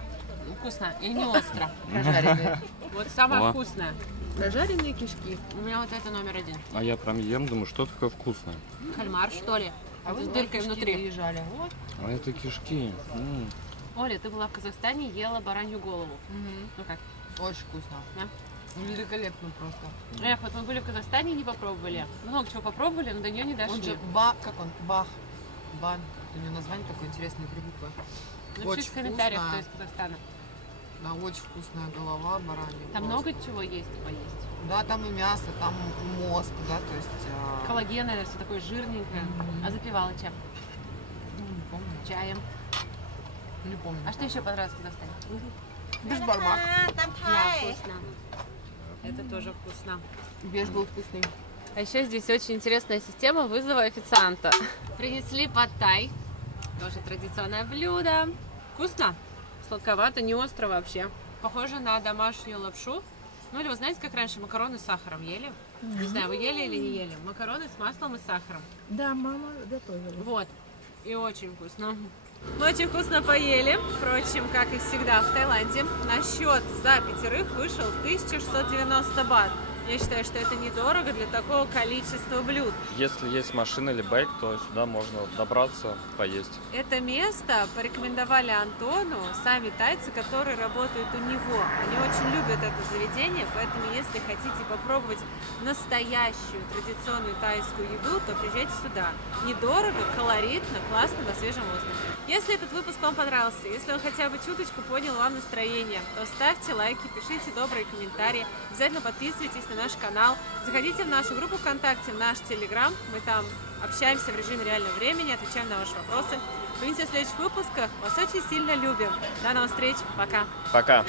Вкусно и не остро. Прожаренные. Вот самое О. вкусное. Прожаренные кишки. У меня вот это номер один. А я прям ем, думаю, что такое вкусное. Кальмар, что ли? А Это вы с дыркой кишки внутри. доезжали. Вот. А это кишки. Оля, ты была в Казахстане, ела баранью голову. Ну как? Очень вкусно. Да? Великолепно просто. Эх, вот мы были в Казахстане и не попробовали. Много чего попробовали, но до нее не Он дошли. же как он? Бах. У него название такое интересное, три буквы. Напишите очень в комментариях, кто вкусно. из Казахстана. Да, очень вкусная голова баранья. Там просто. много чего есть поесть. Да, там и мясо, там мозг, да, то есть... Коллаген, это все такое жирненькое. А запивала чем? не помню. Чаем. Не помню. А что еще понравилось в Казахстане? Бешбармак. Да, вкусно. Это тоже вкусно. Беш был вкусный. А еще здесь очень интересная система вызова официанта. Принесли пад-тай. Тоже традиционное блюдо. Вкусно. Сладковато, не остро вообще. Похоже на домашнюю лапшу. Ну или вы знаете, как раньше макароны с сахаром ели? Не знаю, вы ели или не ели. Макароны с маслом и сахаром. Да, мама готовила. Вот. И очень вкусно. Мы очень вкусно поели. Впрочем, как и всегда в Таиланде. На счет за 5 вышел 1690 бат. Я считаю, что это недорого для такого количества блюд. Если есть машина или байк, то сюда можно добраться, поесть. Это место порекомендовали Антону сами тайцы, которые работают у него. Они очень любят это заведение, поэтому если хотите попробовать настоящую традиционную тайскую еду, то приезжайте сюда. Недорого, колоритно, классно, на свежем воздухе. Если этот выпуск вам понравился, если он хотя бы чуточку поднял вам настроение, то ставьте лайки, пишите добрые комментарии, обязательно подписывайтесь на наш канал, заходите в нашу группу ВКонтакте, в наш Телеграм, мы там общаемся в режиме реального времени, отвечаем на ваши вопросы. Увидимся в следующих выпусках, вас очень сильно любим. До новых встреч, пока! Пока!